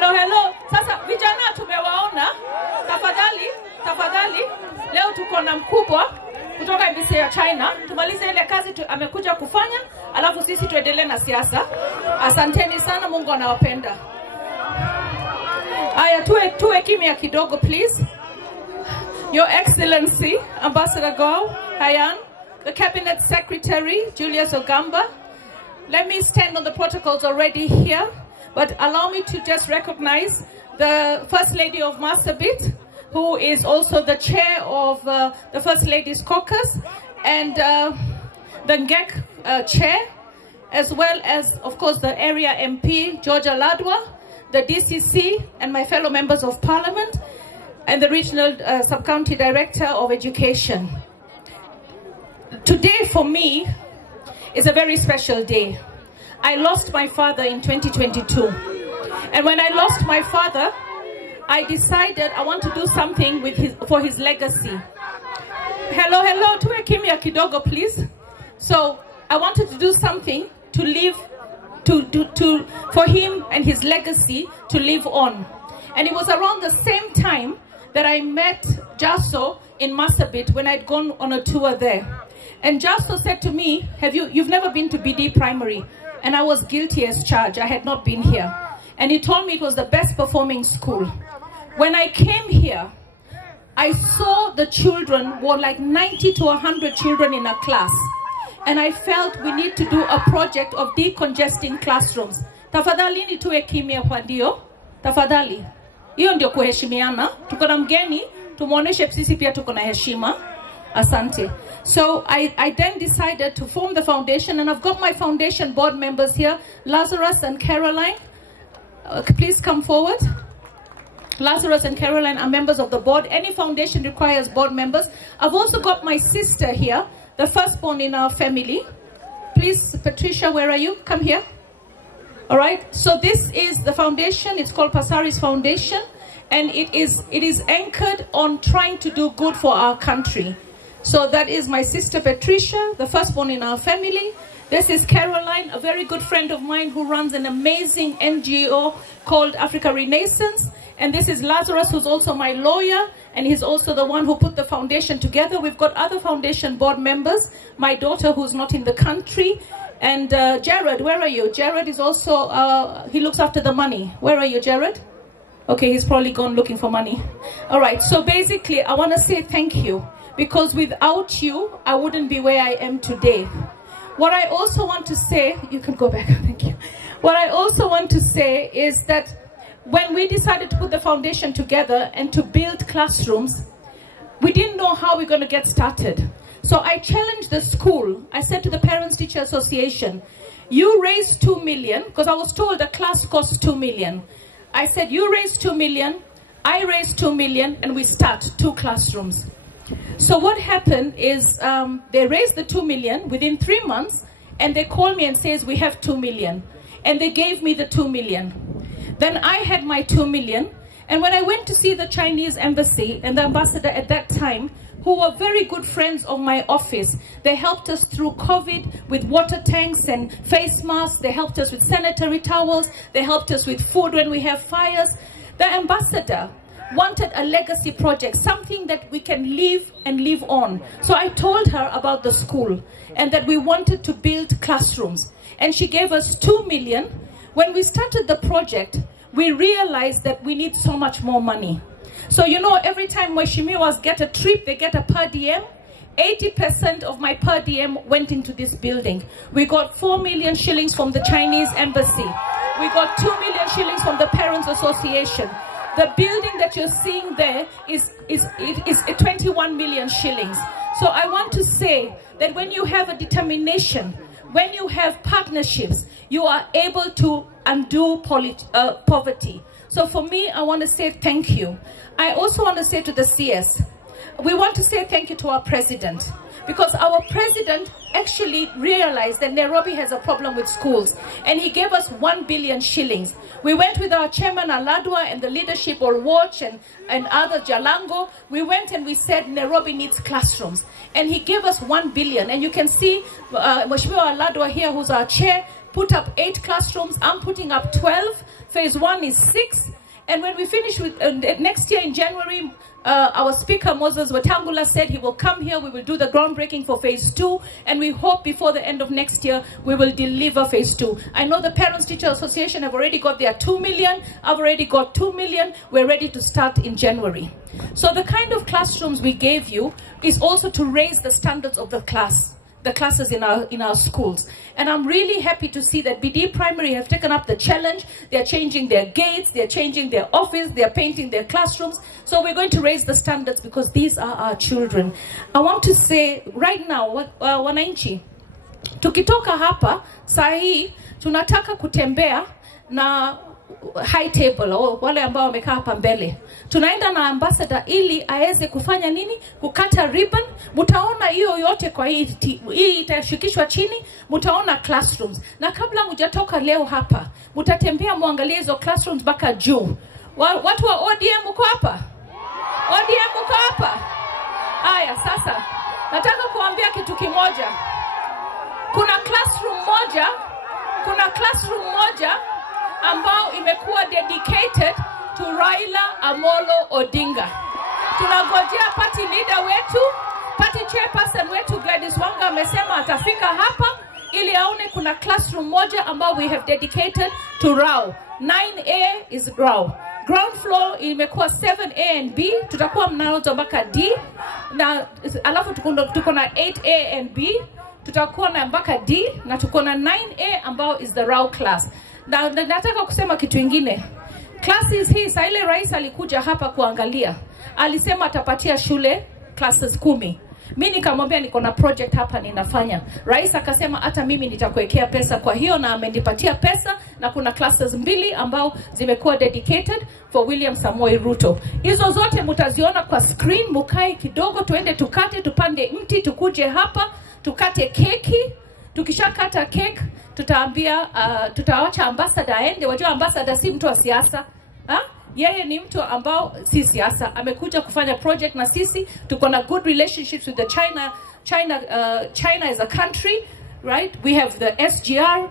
Hello. Sasa vijana tumewaona. Tafadhali. Leo tuko na mkubwa kutoka embassy ya China. Tumalize ile kazi amekuja kufanya, alafu sisi tuendelee na siasa. Asanteni sana, Mungu anawapenda. Aya, tuwe kimya kidogo please. Your Excellency, Ambassador Go Hayan, the Cabinet Secretary, Julius Ogamba. Let me stand on the protocols already here, but allow me to just recognize the First Lady of Marsabit, who is also the chair of the First Ladies Caucus, and the NGEC chair, as well as, of course, the area MP, Georgia Ladwa, the DCC, and my fellow members of Parliament, and the Regional Sub-County Director of Education. Today, for me, is a very special day. I lost my father in 2022. And when I lost my father, I decided I want to do something for his legacy. Hello, tuwe kimya kidogo, please. So I wanted to do something to live, for him and his legacy to live on. And it was around the same time that I met Jaso in Marsabit when I'd gone on a tour there. And Jaso said to me, you've never been to BD Primary? And I was guilty as charged. I had not been here. And he told me it was the best performing school. When I came here, I saw the children were like 90 to 100 children in a class. And I felt we need to do a project of decongesting classrooms. Tafadhali ni tuwe kimya kwa ndio. Tafadhali. Hiyo ndio kuheshimiana. Tuko na mgeni, tumuoneshe sisi pia tuko na heshima. Asante. So I then decided to form the foundation, and I've got my foundation board members here, Lazarus and Caroline. Please come forward. Lazarus and Caroline are members of the board. Any foundation requires board members. I've also got my sister here, the firstborn in our family. Please, Patricia, where are you? Come here. All right. So this is the foundation. It's called Passaris Foundation, and it is anchored on trying to do good for our country. So that is my sister Patricia, the firstborn in our family. This is Caroline, a very good friend of mine who runs an amazing NGO called Africa Renaissance. And this is Lazarus, who's also my lawyer, and he's also the one who put the foundation together. We've got other foundation board members, my daughter who's not in the country, and Jared, where are you? Jared is also, he looks after the money. Where are you, Jared? Okay, he's probably gone looking for money. All right, so basically, I want to say thank you, because without you, I wouldn't be where I am today. What I also want to say, you can go back, thank you. What I also want to say is that when we decided to put the foundation together and to build classrooms, we didn't know how we're going to get started. So I challenged the school. I said to the Parents Teacher Association, you raise 2 million, because I was told a class costs 2 million. I said, you raise 2 million, I raise 2 million, and we start 2 classrooms. So what happened is they raised the 2 million within 3 months, and they called me and says, we have 2 million. And they gave me the 2 million. Then I had my 2 million. And when I went to see the Chinese embassy and the ambassador at that time, who were very good friends of my office, they helped us through COVID with water tanks and face masks. They helped us with sanitary towels. They helped us with food when we have fires. The ambassador wanted a legacy project, something that we can live and live on. So I told her about the school and that we wanted to build classrooms. And she gave us 2 million. When we started the project, we realized that we need so much more money. So, you know, every time Mweshimiwas get a trip, they get a per diem. 80% of my per diem went into this building. We got 4 million shillings from the Chinese embassy. We got 2 million shillings from the Parents Association. The building that you're seeing there is 21 million shillings. So I want to say that when you have a determination, when you have partnerships, you are able to undo poverty. So for me, I want to say thank you. I also want to say to the CS, we want to say thank you to our president, because our president actually realized that Nairobi has a problem with schools, and he gave us 1 billion shillings. We went with our chairman Aladwa and the leadership or Watch and other Jalango. We went and we said Nairobi needs classrooms, and he gave us 1 billion. And you can see Mheshimiwa Aladwa here, who's our chair, put up 8 classrooms. I'm putting up 12. Phase 1 is 6. And when we finish with next year in January, our speaker Moses Wetangula said he will come here. We will do the groundbreaking for phase 2, and we hope before the end of next year we will deliver phase 2. I know the Parents Teacher Association have already got their 2 million. I've already got 2 million. We're ready to start in January. So the kind of classrooms we gave you is also to raise the standards of the classes in our schools. And I'm really happy to see that BD Primary have taken up the challenge. They're changing their gates, they're changing their office, they're painting their classrooms. So we're going to raise the standards because these are our children. I want to say right now, wananchi, tukitoka hapa, sahi, tunataka kutembea na high table, wale ambao wamekaa hapa mbele. Tunaenda na ambassador ili aweze kufanya nini? Kukata ribbon. Mutaona hiyo yote kwa hii itashukishwa chini. Mutaona classrooms. Na kabla mujatoka leo hapa, mutatembea muangalie hizo classrooms mpaka juu. Watu wa ODM mko hapa? ODM mko hapa? Haya, sasa nataka kuambia kitu kimoja. Kuna classroom moja ambao imekuwa dedicated to Raila Amolo Odinga. Tunangojea party leader wetu, party chairperson wetu Gladys Wanga amesema atafika hapa ili aone kuna classroom moja ambao we have dedicated to Rao. 9A is Rao. Ground floor imekuwa 7A and B, tutakuwa mnaanza mpaka D, na alafu tuko na 8A and B, tutakuwa na mpaka D, na tuko na 9A ambao is the Rao class. Na nataka kusema kitu ingine. Classes hii, saa ile rais alikuja hapa kuangalia, alisema atapatia shule classes 10. Mimi nikamwambia niko na project hapa ninafanya. Rais akasema hata mimi nitakuwekea pesa kwa hiyo, na amenipatia pesa, na kuna classes 2 ambao zimekuwa dedicated for William Samoei Ruto. Hizo zote mtaziona kwa screen. Mukae kidogo, tuende tukate, tupande mti, tukuje hapa tukate keki. Tukishakata cake tutaambia tutaacha ambassador aende. Wajua ambassador si mtu wa siasa. Yeye ni mtu ambao si siasa. Amekuja kufanya project na sisi. Tuko na good relationships with the China as a country, right? We have the SGR,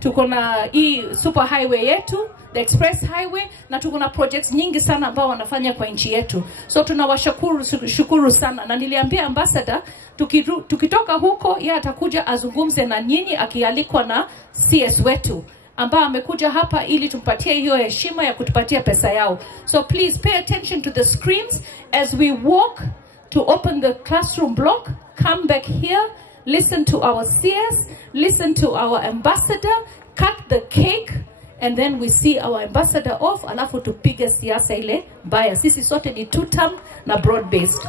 tuko na hii super highway yetu, the express highway, na tuko na projects nyingi sana ambao wanafanya kwa nchi yetu. So tunawashukuru sana, na niliambia ambassador tukitoka huko yeye atakuja azungumze na nyinyi akialikwa na CS wetu ambao amekuja hapa ili tumpatie hiyo heshima ya kutupatia pesa yao. So please pay attention to the screens as we walk to open the classroom block. Come back here, listen to our CS, listen to our ambassador, cut the cake, and then we see our ambassador off, alafu tupige siasa ile mbaya. Sisi sote ni two-term na broad-based.